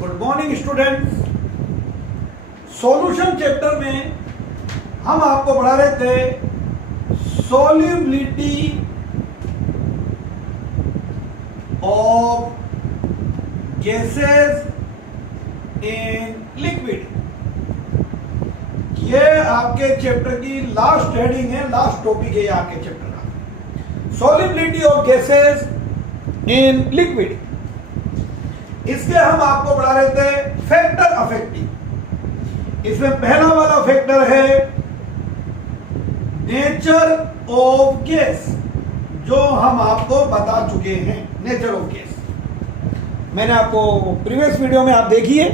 Good morning students. Solution chapter में हम आपको पढ़ा रहे थे solubility of gases in liquid. ये आपके चैप्टर की लास्ट हेडिंग है, लास्ट टॉपिक है ये आपके चैप्टर का, solubility of gases in liquid. इसके हम आपको पढ़ा रहे थे फैक्टर अफेक्टिंग। इसमें पहला वाला फैक्टर है नेचर ऑफ गैस, जो हम आपको बता चुके हैं। नेचर ऑफ गैस मैंने आपको प्रीवियस वीडियो में आप देखिए,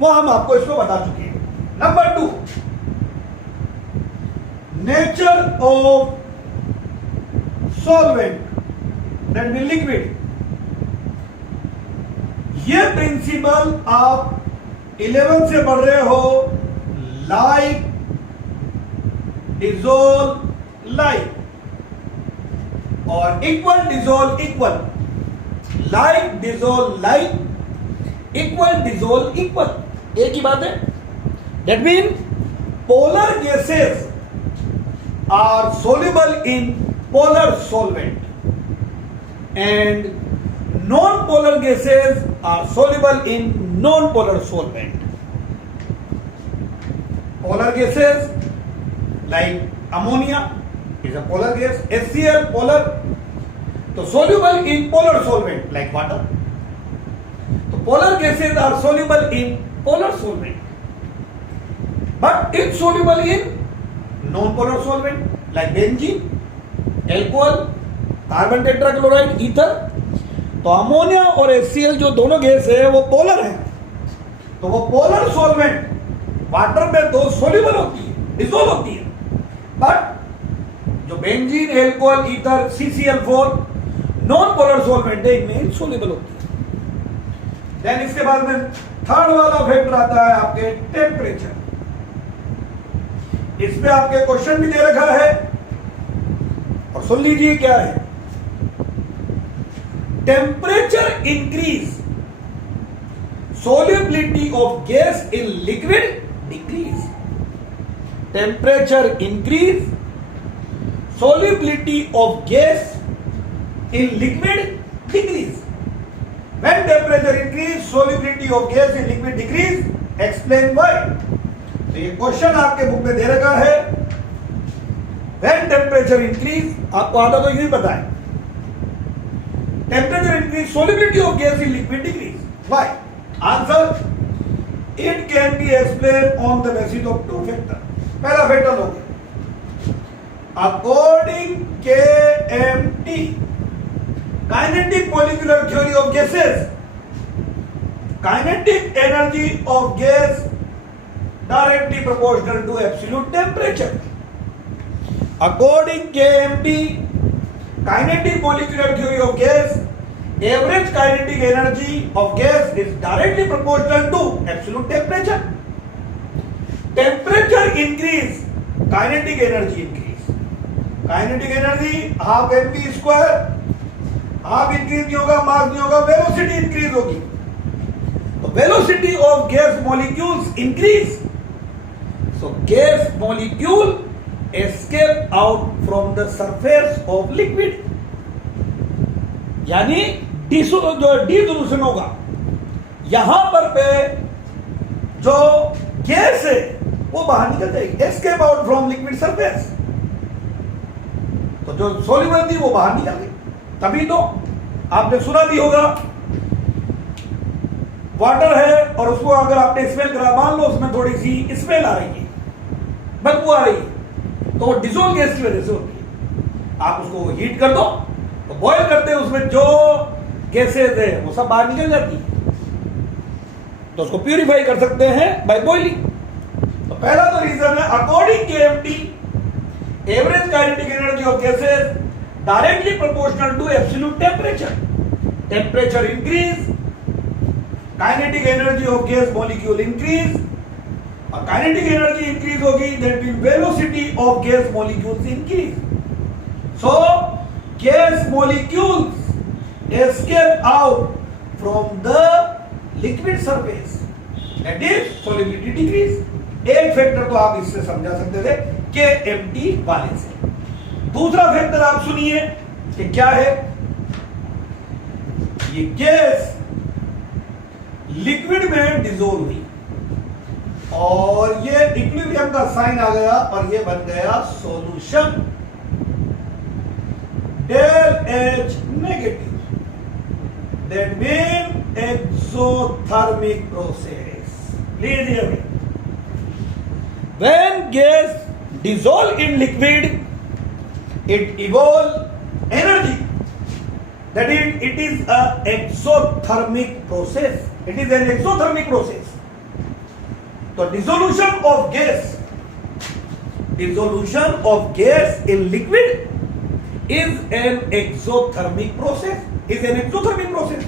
वो हम आपको इसको बता चुके हैं। Number 2, nature of solvent that mean liquid. ये प्रिंसिपल आप 11 से पढ़ रहे हो, लाइक डिसॉल्व लाइक और equal dissolve equal. Like dissolve like, equal dissolve equal, एक ही बात है। That mean polar gases are soluble in polar solvent and non-polar gases are soluble in non-polar solvent. Polar gases like ammonia is a polar gas, HCl polar, so soluble in polar solvent like water. So polar gases are soluble in polar solvent, but insoluble in non-polar solvent like benzene, alcohol, carbon tetrachloride, ether. तो ammonia और HCl जो दोनों gas है वो polar है, तो वो polar solvent water में तो सोल्यूबल होती है, डिसॉल्व होती है। बट जो benzene, alcohol, ether, CCl4 non polar solvent है, इनमें इनसोल्यूबल होती है। देन इसके बाद में थर्ड वाला फैक्टर आता है आपके टेम्परेचर। इसमें आपके क्वेश्चन भी दे रखा है और सुन लीजिए क्या है। Temperature increase, solubility of gas in liquid decrease. Temperature increase, solubility of gas in liquid decrease. When temperature increase, solubility of gas in liquid decrease. Explain why. तो ये क्वेश्चन आपके बुक में दे रखा है। When temperature increase, आपको आधा तो यही पता है। Temperature increase, solubility of gas in liquid decrease. Why? Answer: it can be explained on the basis of two factors. पहला फैक्टर हो गया according KMT, kinetic molecular theory of gases, kinetic energy of gas directly proportional to absolute temperature. According KMT, kinetic molecular theory of gas, average kinetic energy of gas is directly proportional to absolute temperature. Temperature increase, kinetic energy increase. Kinetic energy half mv square, half increase नहीं होगा, मास नहीं होगा, velocity increase होगी। तो velocity of gas molecules increase, so gas molecule escape out from the surface of liquid, यानी जो dissolution होगा, यहां पर पे जो गैस है वो बाहर निकल जाएगी, escape out from liquid surface. तो जो सोल्यूबल थी वो बाहर निकल गई। तभी तो आपने सुना भी होगा, वाटर है और उसको अगर आपने स्मेल करा, मान लो उसमें थोड़ी सी स्मेल आ रही है, बदबू आ रही है, तो वो डिसॉल्व गैस की वजह से होती है। आप उसको हीट कर दो, तो बॉयल करते हैं, उसमें जो गैसेज है वो सब बाहर निकल जाती है। तो उसको प्यूरिफाई कर सकते हैं बाय बॉइलिंग। तो पहला तो रीजन है according KMT, average kinetic energy of gases directly proportional to absolute temperature. Temperature increase, kinetic energy of gas molecule increase, और काइनेटिक एनर्जी इंक्रीज होगी, that mean velocity of gas molecules increase. So gas molecules escape out from the liquid surface that is solubility decrease. एक factor तो आप इससे समझा सकते थे के एम्प्टी वाले से। दूसरा फैक्टर आप सुनिए कि क्या है। ये गैस लिक्विड में डिसोल्व हुई और ये इक्विलिब्रियम का साइन आ गया और ये बन गया solution del H negative। That means exothermic process। लीजिए भाई, when gas dissolve in liquid, it evolve energy। That is, it is a exothermic process। It is an exothermic process। तो dissolution of gas in liquid is an exothermic process। is an exothermic process।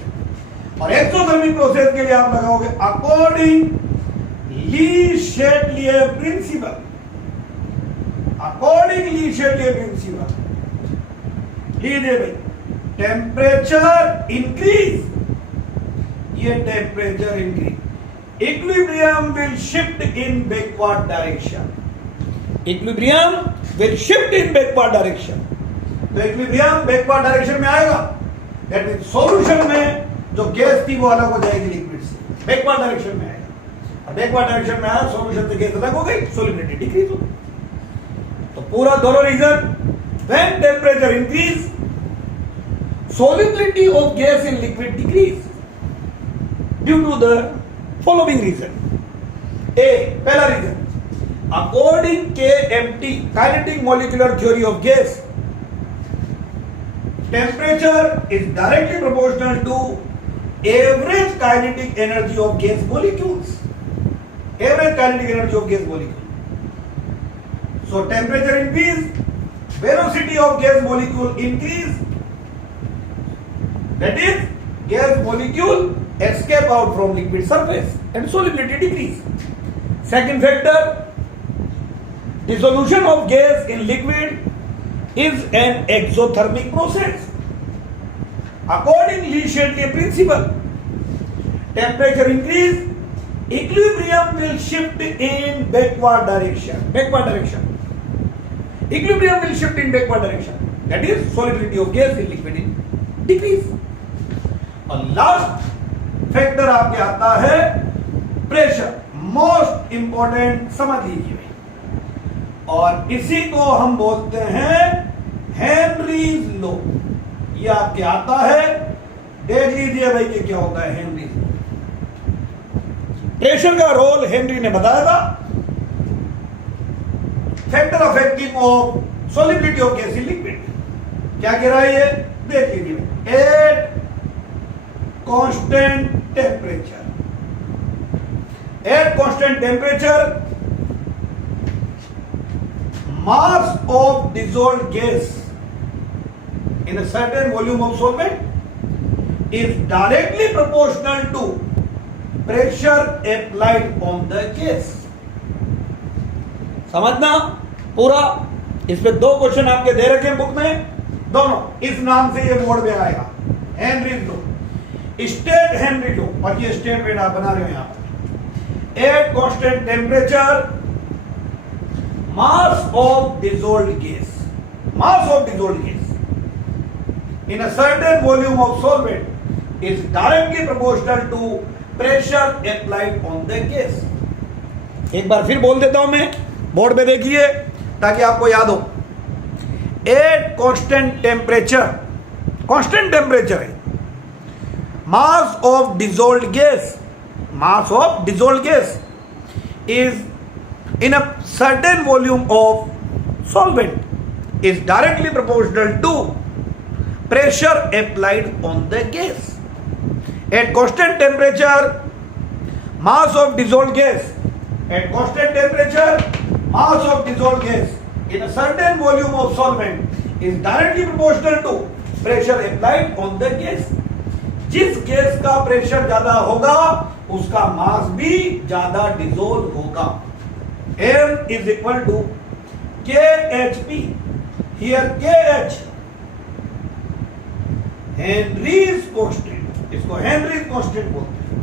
और exothermic process के लिए आप लगाओगे according Le शेटलियर principal. according Le शेटलियर principal लीजिए भाई, temperature increase, ये temperature increase, equilibrium will shift in backward direction. Equilibrium will shift in backward direction. तो equilibrium backward direction में आएगा। दैट मींस सॉल्यूशन में जो गैस थी वो अलग हो जाएगी लिक्विड से, बैकवर्ड डायरेक्शन में आएगा। अब बैकवर्ड डायरेक्शन में आया, सॉल्यूशन से गैस अलग हो गई, सॉल्युबिलिटी डिक्रीज हो गई। तो पूरा दोनों reason, when temperature increase solubility of gas in liquid decrease due to the following reason। A, पहला reason, according KMT kinetic molecular theory of gas, temperature is directly proportional to average kinetic energy of gas molecules। average kinetic energy of gas molecule। so temperature increase, velocity of gas molecule increase, that is gas molecule escape out from liquid surface and solubility decrease। second factor, dissolution of gas in liquid is an exothermic process। according Le Chatelier principle, temperature increase, equilibrium will shift in backward direction। equilibrium will shift in backward direction, that is solubility of gas in liquid in decrease। और last factor आपके आता है pressure, most important, समझ लीजिए। और इसी को हम बोलते हैं हेनरीज लॉ। ये आपके आता है, देख लीजिए भाई कि क्या होता है हेनरीज लॉ। प्रेशर का रोल हेनरी ने बताया था। Factor affecting of solubility of gas in liquid, क्या कह रहा है ये, देख लीजिए। At constant temperature, at constant temperature mass of dissolved gas in a certain volume of solvent is directly proportional to pressure applied on the gas। समझना पूरा। इस पे दो क्वेश्चन आपके दे रखे हैं बुक में, दोनों इस नाम से ये बोर्ड में आएगा, Henry's law, state Henry law. और ये स्टेटमेंट आप बना रहे हो यहां पर, at constant temperature mass of dissolved gas in a certain volume of solvent is directly proportional to pressure applied on the gas। एक बार फिर बोल देता हूं मैं, बोर्ड पे देखिए ताकि आपको याद हो। एट कांस्टेंट टेम्परेचर है, mass of dissolved gas is in a certain volume of solvent is directly proportional to pressure applied on the gas। At constant temperature, mass of dissolved gas in a certain volume of solvent is directly proportional to pressure applied on the gas। जिस gas का pressure ज्यादा होगा उसका मास भी ज्यादा dissolve होगा। M is equal to KHP। Here KH Henry's constant, इसको Henry's constant बोलते हैं।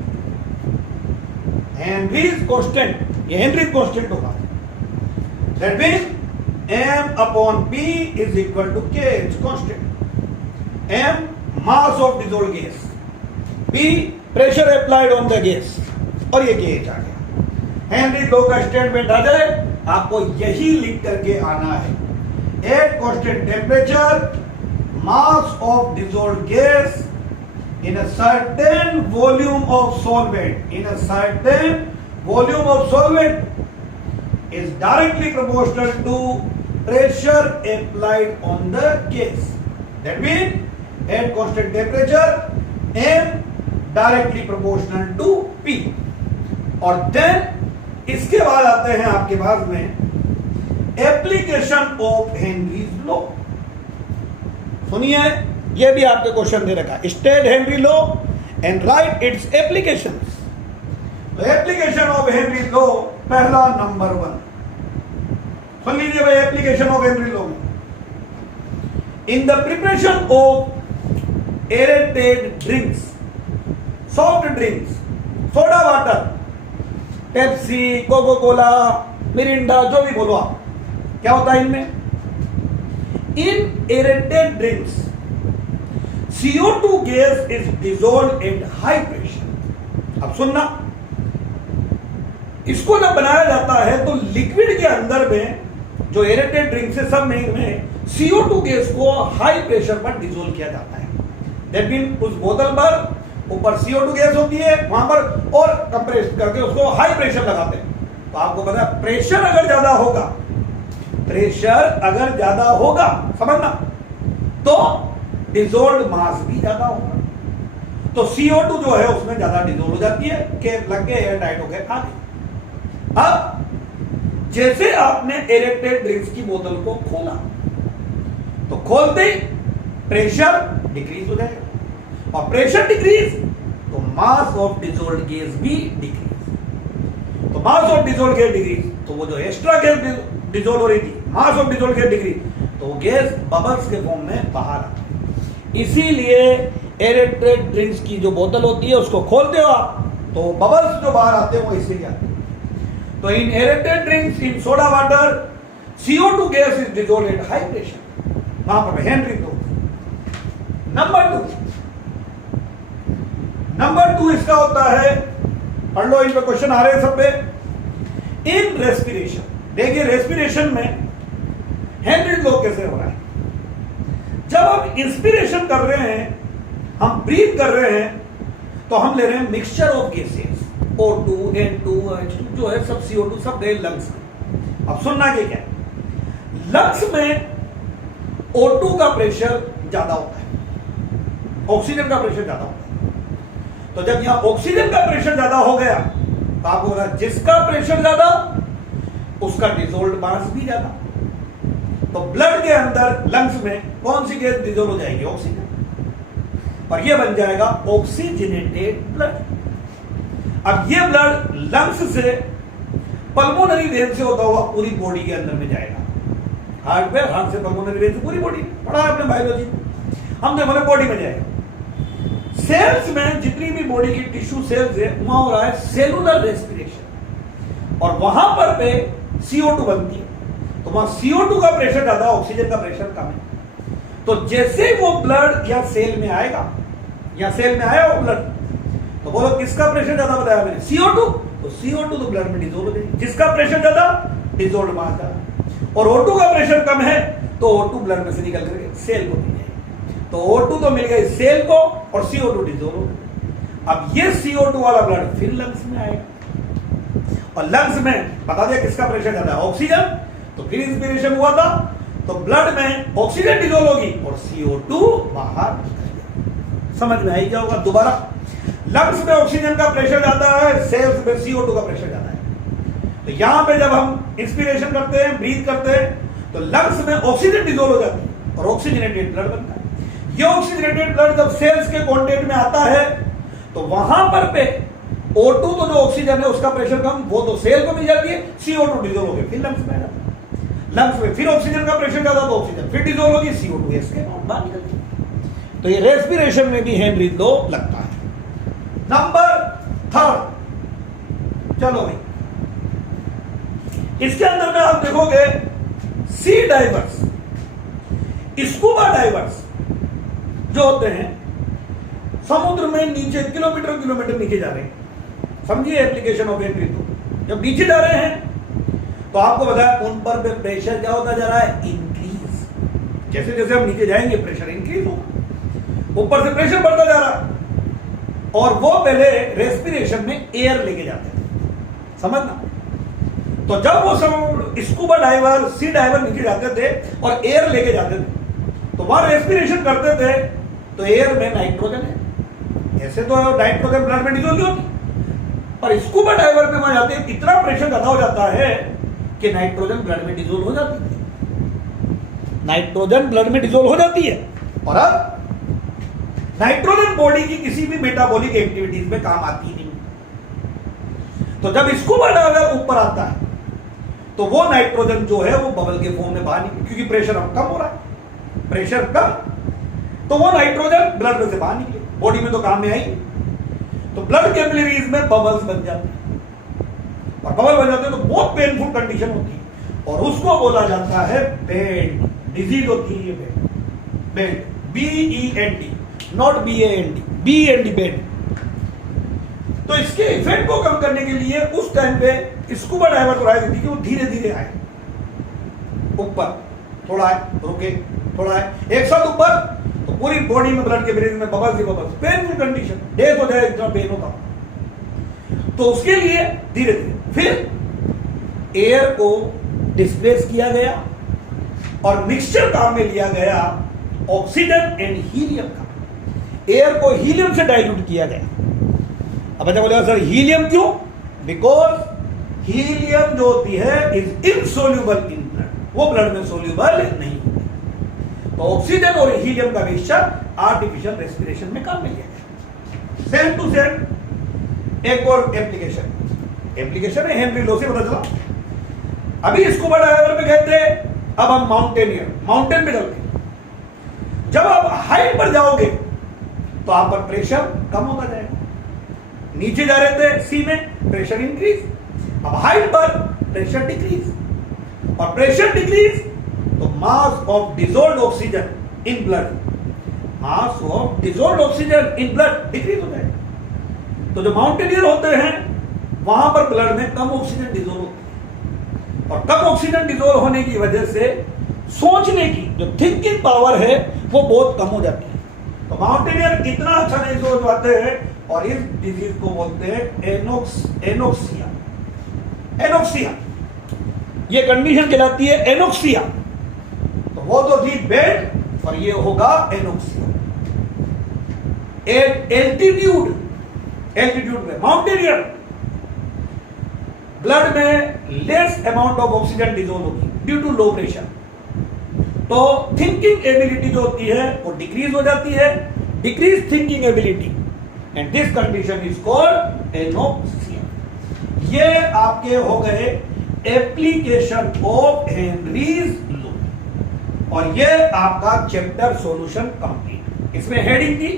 हेनरीज कांस्टेंट, ये हेनरीज कांस्टेंट होगा। That mean m upon p is equal to k, it's constant. m mass of dissolved gas, p pressure applied on the gas, और ये kh आ गया। Henry लो का statement आ जाए, आपको यही लिख करके आना है। At constant temperature mass of dissolved gas in a certain volume of solvent, in a certain volume of solvent is directly proportional to pressure applied on the gas. That means at constant temperature m directly proportional to p. और then इसके बाद आते हैं आपके पास में application of Henry's law. सुनिए, ये भी आपके क्वेश्चन दे रखा है, state Henry law and write its applications. तो एप्लीकेशन ऑफ हेनरी लॉ पहला नंबर 1 सुन लीजिए भाई। एप्लीकेशन ऑफ हेनरी लॉ में in the preparation of aerated drinks, soft drinks, soda water, Pepsi, coca cola, Mirinda, जो भी बोलो आप, क्या होता है इनमें? In aerated drinks CO2 gas is dissolved at high pressure. अब सुनना, इसको जब बनाया जाता है तो लिक्विड के अंदर में जो एरेटेड ड्रिंक्स है सब में CO2 गैस को हाई प्रेशर पर डिसॉल्व किया जाता है। दैट मीन उस बोतल पर ऊपर CO2 गैस होती है, वहां पर और कंप्रेस करके उसको हाई प्रेशर लगाते हैं। तो आपको पता है प्रेशर अगर ज्यादा होगा, प्रेशर अगर ज्यादा होगा, समझना, तो डिसॉल्व्ड मास भी ज्यादा होगा। तो CO2 जो है उसमें ज्यादा डिसॉल्व हो जाती है, के लग के एयर टाइट हो गए खा गए। अब जैसे आपने एरेटेड ड्रिंक्स की बोतल को खोला, तो खोलते ही प्रेशर डिक्रीज हो जाएगा, और प्रेशर डिक्रीज तो मास ऑफ डिसॉल्व्ड गैस भी डिक्रीज। तो mass of dissolved gas decrease, तो वो जो एक्स्ट्रा गैस डिसॉल्व हो रही थी, mass of dissolved gas decrease, तो वो गैस बबल्स के फॉर्म में बाहर आती है। इसीलिए एरेटेड ड्रिंक्स की जो बोतल होती है उसको खोलते हो आप, तो बबल्स जो बाहर आते हैं वो इसीलिए आते हैं। तो in aerated drinks, in soda water, CO2 gas is dissolved at high pressure, वहां पर हेनरी लॉ। नंबर 2 इसका होता है, पढ़ लो, इन पे क्वेश्चन आ रहे हैं सब पे। इन रेस्पिरेशन, देखिए रेस्पिरेशन में हेनरी लॉ कैसे हो रहा है। जब हम इंस्पिरेशन कर रहे हैं, हम ब्रीथ कर रहे हैं, तो हम ले रहे हैं mixture of gases, O2, N2, H2 जो है सब CO2 सब गए लंग्स में। अब सुनना कि क्या, लंग्स में O2 का प्रेशर ज्यादा होता है, ऑक्सीजन का प्रेशर ज्यादा होता है। तो जब यहां ऑक्सीजन का प्रेशर ज्यादा हो गया, तो आपको बोला जिसका प्रेशर ज्यादा उसका डिसॉल्व्ड मास भी ज्यादा। तो ब्लड के अंदर लंग्स में कौन सी गैस डिसॉल्व हो जाएगी? ऑक्सीजन, और यह बन जाएगा ऑक्सीजनेटेड ब्लड। अब ये ब्लड लंग्स से पल्मोनरी वेन से होता हुआ पूरी बॉडी के अंदर में जाएगा। हार्ट पे, हार्ट से पल्मोनरी वेन से पूरी बॉडी, पढ़ा आपने बायोलॉजी, हम तो बोले बॉडी में जाएगा। सेल्स में जितनी भी बॉडी की टिश्यू सेल्स है, वहां हो रहा है सेलुलर रेस्पिरेशन, और वहां पर पे CO2 बनती है। तो वहां CO2 का प्रेशर ज्यादा, ऑक्सीजन का प्रेशर कम है। तो जैसे वो ब्लड या सेल में आएगा, या सेल में आया वो ब्लड, तो बोलो किसका प्रेशर ज्यादा बताया मैंने? CO2। तो CO2 तो ब्लड में डिसॉल्व हो जाएगी, जिसका प्रेशर ज्यादा, डिसॉल्व्ड मास ज्यादा। और O2 का प्रेशर कम है, तो O2 ब्लड में से निकल करके सेल को मिल जाएगी। तो O2 तो मिल गई सेल को, और CO2 डिसॉल्व हो गई। अब ये CO2 वाला ब्लड फिर लंग्स में आएगा, और लंग्स में बता दिया किसका प्रेशर ज्यादा है? ऑक्सीजन। तो फिर इंस्पिरेशन हुआ था, तो ब्लड में ऑक्सीजन डिसॉल्व होगी और CO2 बाहर निकल जाएगा। समझ में आई जाओगा? दोबारा, लंग्स में ऑक्सीजन का प्रेशर ज्यादा है, सेल्स में CO2 का प्रेशर ज्यादा है। तो यहां पे जब हम इंस्पिरेशन करते हैं, ब्रीथ करते हैं, तो लंग्स में ऑक्सीजन डिसॉल्व हो जाती है और ऑक्सीजनेटेड ब्लड बनता है। ये ऑक्सीजनेटेड ब्लड जब सेल्स के कांटेक्ट में आता है, तो वहां पर पे O2 तो जो ऑक्सीजन है उसका प्रेशर कम, वो तो सेल को मिल जाती है, CO2 डिसॉल्व हो गई, फिर लंग्स में आ जाता है। लंग्स में फिर ऑक्सीजन का प्रेशर ज्यादा, तो ऑक्सीजन फिर डिसॉल्व होगी, CO2 इसके बाहर निकलती है। तो ये रेस्पिरेशन में भी हेनरी लॉ लगता है। नंबर 3, चलो भाई, इसके अंदर में आप देखोगे सी डाइवर्स, स्कूबा डाइवर्स जो होते हैं समुद्र में नीचे किलोमीटर नीचे जा रहे हैं, समझिए एप्लीकेशन ऑफ एंट्री। तो जब नीचे जा रहे हैं तो आपको बताया उन पर प्रेशर क्या होता जा रहा है, इंक्रीज। जैसे जैसे हम नीचे जाएंगे प्रेशर इंक्रीज होगा, ऊपर से प्रेशर बढ़ता जा रहा है। और वो पहले रेस्पिरेशन में एयर लेके जाते थे, समझना। तो जब वो सब स्कूबा डाइवर, सी डाइवर नीचे जाते थे और एयर लेके जाते थे, तो वहां रेस्पिरेशन करते थे तो एयर में नाइट्रोजन है। ऐसे तो नाइट्रोजन ब्लड में डिसोल्व नहीं होती, पर स्कूबा डाइवर में वहां जाते हैं, इतना प्रेशर ज्यादा हो जाता है कि नाइट्रोजन ब्लड में डिसोल्व हो जाती है। नाइट्रोजन ब्लड में डिसोल्व हो जाती है। और अब नाइट्रोजन बॉडी की किसी भी मेटाबॉलिक एक्टिविटीज में काम आती नहीं। तो जब स्कूबा डाइवर ऊपर आता है तो वो नाइट्रोजन जो है वो बबल के फॉर्म में बाहर निकले, क्योंकि प्रेशर अब कम हो रहा है, प्रेशर कम, तो वो नाइट्रोजन ब्लड में से बाहर निकले, बॉडी में तो काम में आई। तो ब्लड कैपिलरीज में बबल्स बन जाते हैं, और बबल बन जाते हैं तो बहुत पेनफुल कंडीशन होती है, और उसको बोला जाता है बेंड डिजीज होती है। Bend, BEND, not BAND, BEND, bend. तो इसके इफेक्ट को कम करने के लिए उस टाइम पे स्कूबा डाइवर को राय देती कि वो धीरे धीरे आए ऊपर, थोड़ा आए, रुके, थोड़ा आए, एक साथ ऊपर, तो पूरी बॉडी में ब्लड के ब्रेन में बबल्स ही बबल्स, पेनफुल कंडीशन, डेथ हो जाए, इतना पेन होता। तो उसके लिए धीरे धीरे फिर एयर को डिस्प्लेस किया गया और मिक्सचर काम में लिया गया ऑक्सीजन एंड हीलियम का। एयर को हीलियम से डाइल्यूट किया गया। अब बच्चा बोलेगा सर हीलियम क्यों? बिकॉज हीलियम जो होती है इज इनसोल्यूबल इन ब्लड, वो ब्लड में सोल्यूबल नहीं होती। तो ऑक्सीजन और हीलियम का मिक्सचर आर्टिफिशियल रेस्पिरेशन में काम में लिया गया। सेम टू सेम एक और एप्लीकेशन है हेनरी लो से पता चला। अभी स्कूबा डाइवर पे गए थे, अब हम माउंटेन पे चलते। जब आप हाइट पर जाओगे तो आप पर प्रेशर कम होता जाएगा। नीचे जा रहे थे सी में, प्रेशर इंक्रीज, अब हाइट पर प्रेशर डिक्रीज, और प्रेशर डिक्रीज तो mass of dissolved oxygen in blood, mass of dissolved oxygen in blood decrease हो जाएगा। तो जो माउंटेनियर होते हैं वहां पर ब्लड में कम ऑक्सीजन डिसॉल्व होती है, और कम ऑक्सीजन डिसॉल्व होने की वजह से सोचने की जो थिंकिंग पावर है वो बहुत कम हो जाती है। तो माउंटेनियर इतना अच्छा नहीं सोच पाते हैं, और इस डिजीज को बोलते हैं एनोक्सिया। एनोक्सिया ये कंडीशन कहलाती है एनोक्सिया। तो वो तो थी बेड और ये होगा एनोक्सिया। एल्टीट्यूड में माउंटेनियर ब्लड में less amount of oxygen dissolve होगी ड्यू टू लो प्रेशर, तो थिंकिंग एबिलिटी जो होती है वो डिक्रीज हो जाती है, decrease thinking ability, and this condition is called anoxia. ये आपके हो गए एप्लीकेशन ऑफ हेनरीज लॉ, और ये आपका चैप्टर सॉल्यूशन कंप्लीट। इसमें हेडिंग थी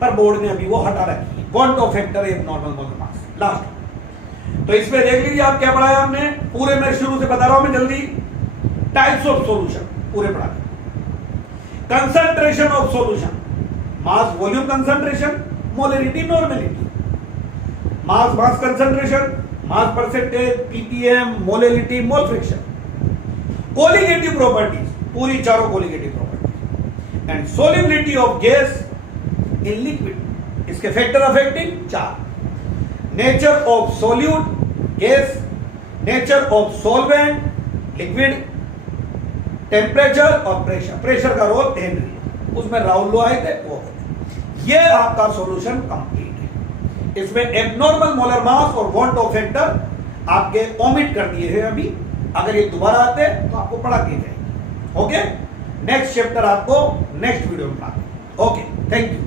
पर बोर्ड ने अभी वो हटा रखी है, want of factor abnormal molar mass last. तो इसमें देख लीजिए आप क्या पढ़ाया हमने, पूरे में शुरू से बता रहा हूं मैं जल्दी। टाइप्स ऑफ सॉल्यूशन पूरे पढ़ा दिए। Concentration of solution, mass volume concentration, molarity normality, mass concentration, mass percentage, ppm, molarity, mole fraction, colligative properties, पूरी चारों colligative properties, and solubility of gas in liquid, इसके factor affecting 4, nature of solute gas, nature of solvent liquid, temperature और pressure का role Henry, उसमें Raoult लो आए थे वो। ये आपका सॉल्यूशन कंप्लीट है। इसमें एबनॉर्मल मोलर मास और वांट ऑफ फैक्टर आपके ओमिट कर दिए हैं अभी, अगर ये दोबारा आते तो आपको पढ़ा दिए जाएंगे। ओके, नेक्स्ट चैप्टर आपको नेक्स्ट वीडियो में पढ़ा। Okay, thank you.